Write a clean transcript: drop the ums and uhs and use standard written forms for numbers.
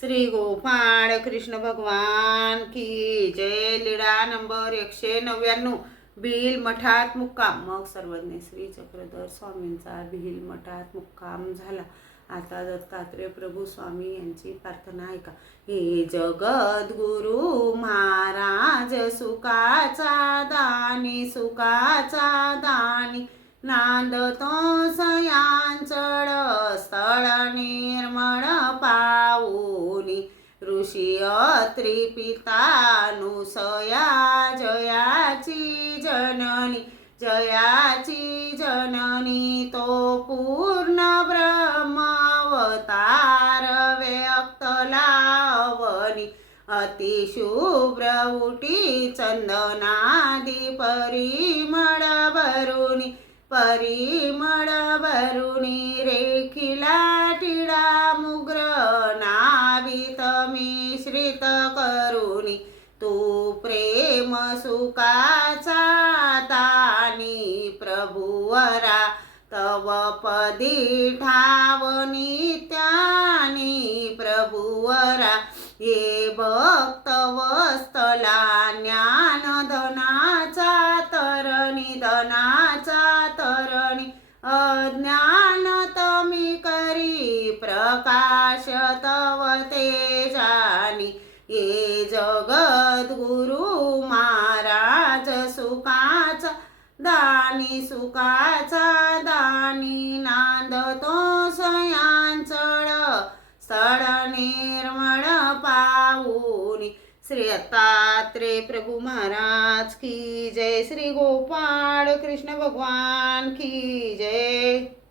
श्री गोपाळ कृष्ण भगवान की जय। लीळा नंबर 199। भिल मठात मुक्काम। मग सर्वज्ञ श्री चक्रधर स्वामींचा भिल मठात मुक्काम झाला। आता दत्तात्रेय प्रभू स्वामी यांची प्रार्थना ऐका। हे जगद्गुरु महाराज सुखाचा दानी, सुखाचा दानी, नांदतो सयांचळ स्थळ निर्मळ पाऊनी, ऋषी अत्री पितानुसया जयाची जननी, जयाची जननी, तो पूर्ण ब्रह्मावतार व्यक्त लावणी, अतिशुभ्र उटी चंदनादी परिमळ भरुनी, परिमळ भरुनी, रेखिला टिळा मुग्र नाभित मिश्रित करुनी, तू प्रेम सुखाचा तानी प्रभुवरा, तव पदी ठावनी त्यानी प्रभुवरा, ये भक्त वस्तला ज्ञान धनाचा तरणी, धनाचा तरणी, अज्ञान तमी करी प्रकाश तव तेजानी, ये जगद्गुरु महाराज सुखाचा दानी, सुखाचा दानी, नांदतो सयांचळ स्थळ निर्मळ पाऊनी। श्री दत्तात्रेय प्रभु महाराज की जय। श्री गोपाळ कृष्ण भगवान की जय।